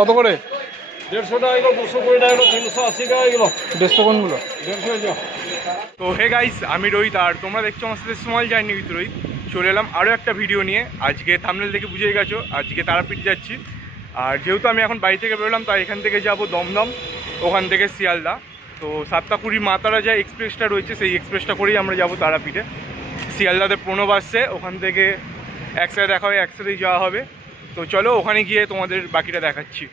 কত করে? 150 টাকা এগুলো, 220 টাকা এগুলো, 380 টাকা এগুলো। 150 কোনগুলো? 150। তো হে গাইস, আমি রোহিত, আর তোমরা দেখছো আমার সাথে স্মল জার্নি উইথ রোহিত। চলে এলাম আরও একটা ভিডিও নিয়ে। আজকে থাম্বনেল দেখে বুঝে গেছো আজকে তারাপীঠ যাচ্ছি। আর যেহেতু আমি এখন বাড়ি থেকে বেরোলাম, তাই এখান থেকে যাব দমদম, ওখান থেকে শিয়ালদা। তো 7টা 20 মাতারা যে এক্সপ্রেসটা রয়েছে, সেই এক্সপ্রেসটা করেই আমরা যাব তারাপীঠে। শিয়ালদাতে প্রণব আসছে, ওখান থেকে একসাথে দেখা হয়, একসাথেই যাওয়া হবে। তো চলো ওখানে গিয়ে তোমাদের বাকিটা দেখাচ্ছি।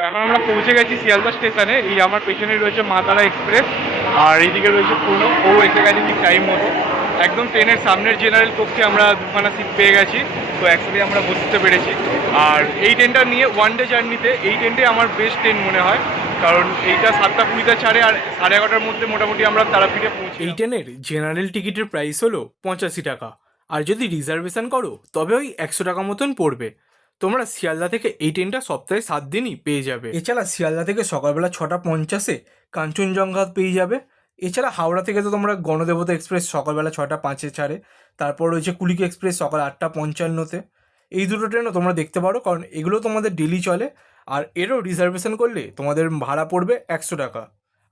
তো এখন আমরা পৌঁছে গেছি শিয়ালদা স্টেশনে। এই আমার পেছনে রয়েছে মাতারা এক্সপ্রেস, আর এইদিকে রয়েছে প্রণব, ও এসে গেছে ঠিক টাইম মতো। একদম ট্রেনের সামনের জেনারেল কক্ষে আমরা দুখানা সিট পেয়ে গেছি, তো একসাথে আমরা বসতে পেরেছি। আর এই ট্রেনটা নিয়ে ওয়ান ডে জার্নিতে এই ট্রেনটাই আমার বেস্ট ট্রেন মনে হয়, কারণ এইটা 7টা 20 ছাড়ে, আর 11:30-র মধ্যে মোটামুটি আমরা তারাপীঠে পৌঁছি। এই ট্রেনের জেনারেল টিকিটের প্রাইস হলো 85 টাকা, আর যদি রিজার্ভেশন করো তবে ওই 100 টাকা মতন পড়বে। তোমরা শিয়ালদা থেকে এই ট্রেনটা সপ্তাহে 7 দিনই পেয়ে যাবে। এছাড়া শিয়ালদা থেকে সকালবেলা 6টা 50-এ কাঞ্চনজঙ্ঘা পেয়ে যাবে। এছাড়া হাওড়া থেকে তো তোমরা গণদেবতা এক্সপ্রেস সকালবেলা 6টা 5-এ ছাড়ে। তারপর রয়েছে কুলিক এক্সপ্রেস সকাল 8টা 55-তে। এই দুটো ট্রেনও তোমরা দেখতে পারো, কারণ এগুলো তোমাদের ডেলি চলে। আর এরও রিজার্ভেশন করলে তোমাদের ভাড়া পড়বে 100 টাকা,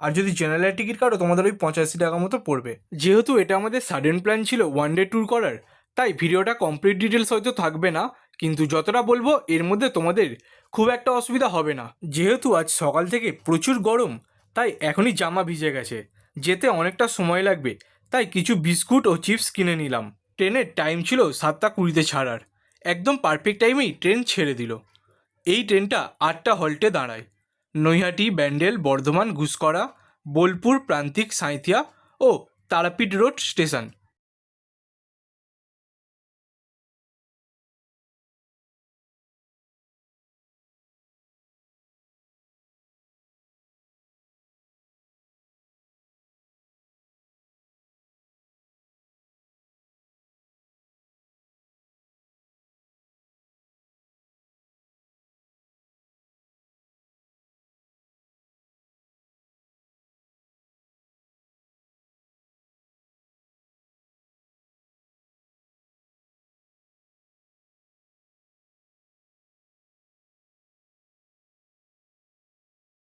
আর যদি জেনারেল টিকিট কাটো তোমাদের ওই 85 টাকা মতো পড়বে। যেহেতু এটা আমাদের সাডেন প্ল্যান ছিল ওয়ান ডে ট্যুর করার, তাই ভিডিওটা কমপ্লিট ডিটেলস হয়তো থাকবে না, কিন্তু যতটা বলবো এর মধ্যে তোমাদের খুব একটা অসুবিধা হবে না। যেহেতু আজ সকাল থেকে প্রচুর গরম, তাই এখনই জামা ভিজে গেছে, যেতে অনেকটা সময় লাগবে, তাই কিছু বিস্কুট ও চিপস কিনে নিলাম। ট্রেনের টাইম ছিল 7টা 20-তে ছাড়ার, একদম পারফেক্ট টাইমেই ট্রেন ছেড়ে দিল। এই ট্রেনটা 8টা হল্টে দাঁড়ায়: নৈহাটি, ব্যান্ডেল, বর্ধমান, ঘুসকরা, বোলপুর, প্রান্তিক, সাঁইথিয়া ও তারাপীঠ রোড স্টেশন।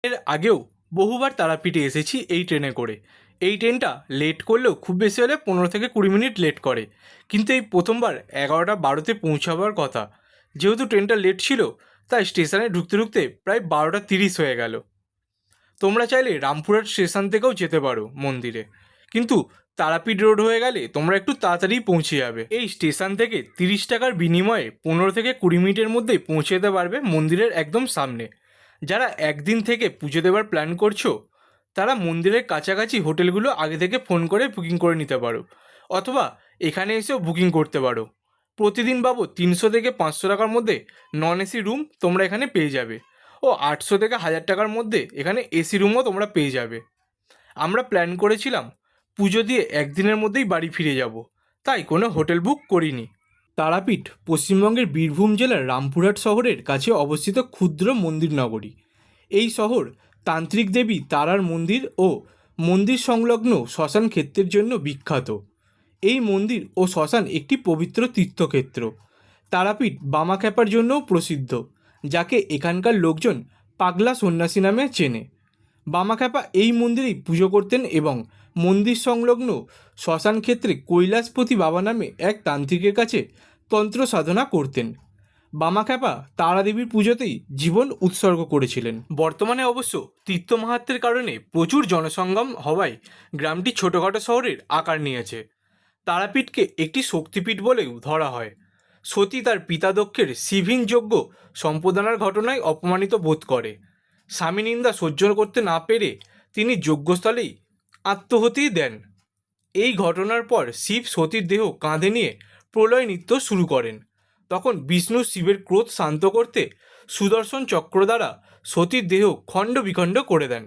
এর আগেও বহুবার তারাপীঠে এসেছি এই ট্রেনে করে। এই ট্রেনটা লেট করলেও খুব বেশি হলে 15 থেকে 20 মিনিট লেট করে, কিন্তু এই প্রথমবার 11টা 12-তে পৌঁছাবার কথা। যেহেতু ট্রেনটা লেট ছিল, তাই স্টেশনে ঢুকতে ঢুকতে প্রায় 12টা 30 হয়ে গেল। তোমরা চাইলে রামপুরহাট স্টেশন থেকেও যেতে পারো মন্দিরে, কিন্তু তারাপীঠ রোড হয়ে গেলে তোমরা একটু তাড়াতাড়ি পৌঁছে যাবে। এই স্টেশন থেকে 30 টাকার বিনিময়ে 15 থেকে 20 মিনিটের মধ্যেই পৌঁছে যেতে পারবে মন্দিরের একদম সামনে। যারা একদিন থেকে পুজো দেওয়ার প্ল্যান করছো, তারা মন্দিরের কাছাকাছি হোটেলগুলো আগে থেকে ফোন করে বুকিং করে নিতে পারো, অথবা এখানে এসেও বুকিং করতে পারো। প্রতিদিন বাবদ 300 থেকে 500 টাকার মধ্যে নন এসি রুম তোমরা এখানে পেয়ে যাবে, ও 800 থেকে 1000 টাকার মধ্যে এখানে এসি রুমও তোমরা পেয়ে যাবে। আমরা প্ল্যান করেছিলাম পুজো দিয়ে একদিনের মধ্যেই বাড়ি ফিরে যাব, তাই কোনো হোটেল বুক করিনি। তারাপীঠ পশ্চিমবঙ্গের বীরভূম জেলার রামপুরহাট শহরের কাছে অবস্থিত ক্ষুদ্র মন্দির নগরী। এই শহর তান্ত্রিক দেবী তারার মন্দির ও মন্দির সংলগ্ন শ্মশান ক্ষেত্রের জন্য বিখ্যাত। এই মন্দির ও শ্মশান একটি পবিত্র তীর্থক্ষেত্র। তারাপীঠ বামাখ্যাপার জন্যও প্রসিদ্ধ, যাকে এখানকার লোকজন পাগলা সন্ন্যাসী নামে চেনে। বামাখ্যাপা এই মন্দিরেই পুজো করতেন এবং মন্দির সংলগ্ন শ্মশান ক্ষেত্রে কৈলাসপতি বাবা নামে এক তান্ত্রিকের কাছে তন্ত্র সাধনা করতেন। বামাখ্যাপা তারাদেবীর পুজোতেই জীবন উৎসর্গ করেছিলেন। বর্তমানে অবশ্য তীর্থ মাহাত্ম্যের কারণে প্রচুর জনসঙ্গম হওয়ায় গ্রামটি ছোটোখাটো শহরের আকার নিয়েছে। তারাপীঠকে একটি শক্তিপীঠ বলেও ধরা হয়। সতী তার পিতা দক্ষের শিভিন যজ্ঞ সম্পাদনার ঘটনায় অপমানিত বোধ করে। স্বামী নিন্দা সহ্য করতে না পেরে তিনি যজ্ঞস্থলেই আত্মহতি দেন। এই ঘটনার পর শিব সতীর দেহ কাঁধে নিয়ে প্রলয় নৃত্য শুরু করেন। তখন বিষ্ণু শিবের ক্রোধ শান্ত করতে সুদর্শন চক্র দ্বারা সতীর দেহ খণ্ড বিখণ্ড করে দেন।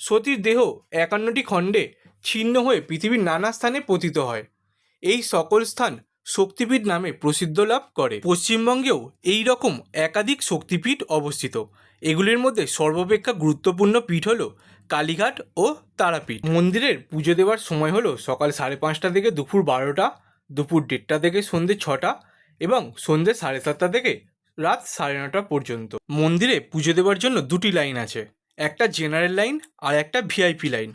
সতীর দেহ 51টি খণ্ডে ছিন্ন হয়ে পৃথিবীর নানা স্থানে পতিত হয়। এই সকল স্থান শক্তিপীঠ নামে প্রসিদ্ধ লাভ করে। পশ্চিমবঙ্গেও এই রকম একাধিক শক্তিপীঠ অবস্থিত। এগুলির মধ্যে সর্বাপেক্ষা গুরুত্বপূর্ণ পীঠ হলো কালীঘাট ও তারাপীঠ। মন্দিরের পুজো দেওয়ার সময় হলো সকাল 5:30 থেকে দুপুর 12টা, দুপুর 1:30 থেকে সন্ধ্যে 6টা এবং সন্ধ্যে 7:30 থেকে রাত 9:30 পর্যন্ত। মন্দিরে পুজো দেওয়ার জন্য দুটি লাইন আছে, একটা জেনারেল লাইন আর একটা ভিআইপি লাইন।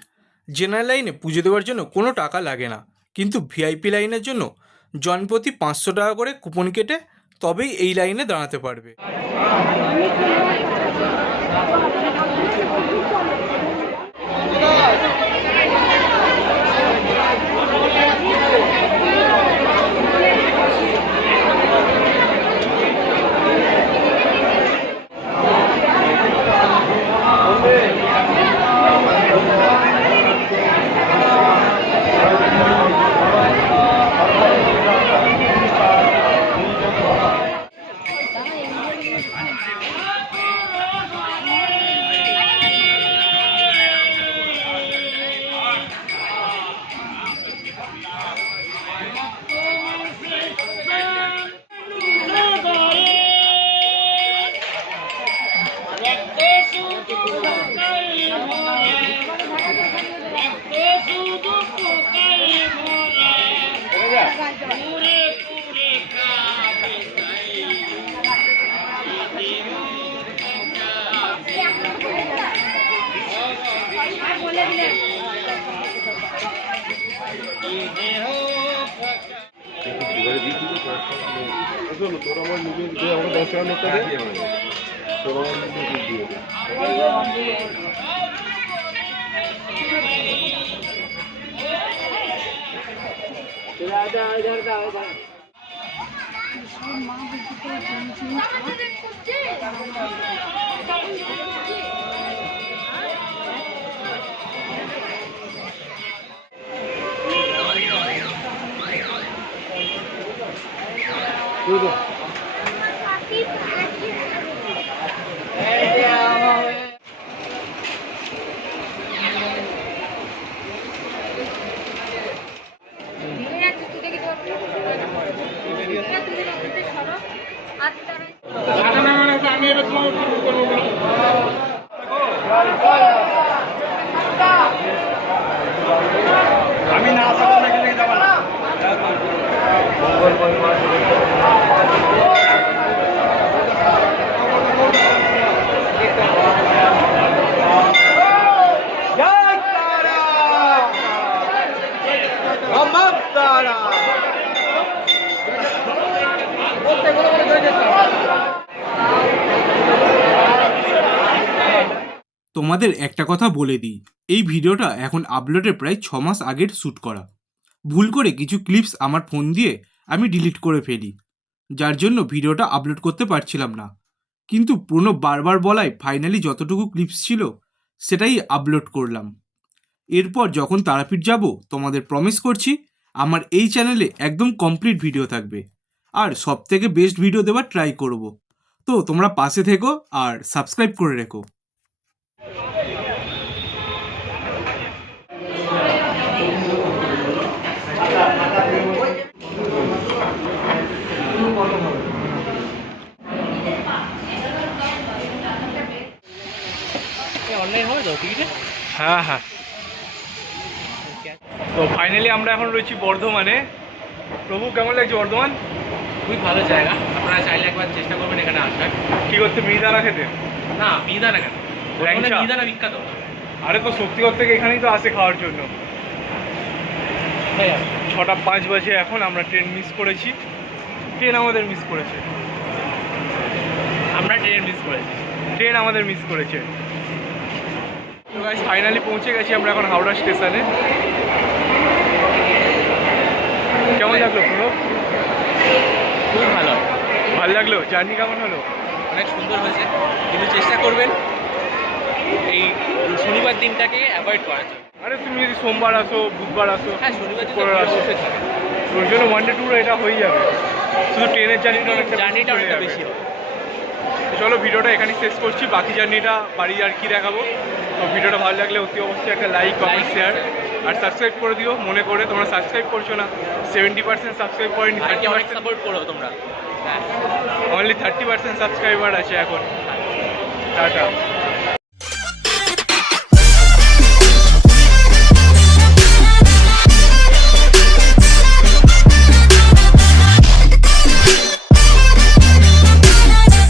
জেনারেল লাইনে পুজো দেওয়ার জন্য কোনো টাকা লাগে না, কিন্তু ভিআইপি লাইনের জন্য জনপ্রতি 500 টাকা করে কুপন কেটে তবেই এই লাইনে দাঁড়াতে পারবে। তোর আমার নিজের যে আমাকে 10 টাকা নোটটা দে, তোর আমার নিজের দিয়ে দে। আমি না আসা লেগে যাবো না। তোমাদের একটা কথা বলে দিই, এই ভিডিওটা এখন আপলোডের প্রায় 6 মাস আগের শ্যুট করা। ভুল করে কিছু ক্লিপস আমার ফোন দিয়ে আমি ডিলিট করে ফেলি, যার জন্য ভিডিওটা আপলোড করতে পারছিলাম না। কিন্তু প্রণব বারবার বলায় ফাইনালি যতটুকু ক্লিপস ছিল সেটাই আপলোড করলাম। এরপর যখন তারাপীঠ যাব তোমাদের প্রমিস করছি আমার এই চ্যানেলে একদম কমপ্লিট ভিডিও থাকবে, আর সবথেকে বেস্ট ভিডিও দেওয়ার ট্রাই করব। তো তোমরা পাশে থেকো আর সাবস্ক্রাইব করে রেখো। অনলাইন হবে তো টিকিটে? হ্যাঁ হ্যাঁ। তো ফাইনালি আমরা এখন রয়েছি বর্ধমানে। প্রভু, কেমন লাগছে বর্ধমান? খুবই ভালো জায়গা, আপনারা চাইলে একবার চেষ্টা করবেন এখানে আসবেন। কি করতে, মিহিদানা খেতে? না, মিহিদানা কেন, ল্যাংচা? মিহিদানা বিখ্যাত। আরে তো শক্তিগড় থেকে এখানেই তো আসে খাওয়ার জন্য। 6:05 বাজে এখন, আমরা ট্রেন মিস করেছি, ট্রেন আমাদের মিস করেছে, আমরা ট্রেন মিস করেছি, ট্রেন আমাদের মিস করেছে। তো গাইস ফাইনালি পৌঁছে গেছি আমরা এখন হাওড়া স্টেশনে। কেমন লাগলো প্রণব? খুবই ভালো। ভালো লাগলো? জার্নি কেমন হলো? অনেক সুন্দর হয়েছে, কিন্তু চেষ্টা করবেন এই শনিবার দিনটাকে অ্যাভয়েড করার জন্য। আরে তুমি যদি সোমবার আসো, বুধবার আসো, হ্যাঁ, শনিবার দিন শুক্রবার আসো, অবশ্যই থাকে, ওর জন্য ওয়ান ডে ট্যুর এটা হয়ে যাবে। শুধু ট্রেনের জার্নিটা জার্নিটা অনেকটা বেশি হবে। চলো ভিডিওটা এখানেই শেষ করছি, বাকি জার্নিটা বাড়ি আর কি দেখাবো। তো ভিডিওটা ভালো লাগলে অতি অবশ্যই একটা লাইক, কমেন্ট, শেয়ার আর সাবস্ক্রাইব করে দিও। মনে করে তোমরা সাবস্ক্রাইব করছো না, 70% সাবস্ক্রাইব করেনি, আর কি অনেক 30% সাপোর্ট করো তোমরা। হ্যাঁ, অনলি 30% সাবস্ক্রাইবার আছে এখন। টাটা।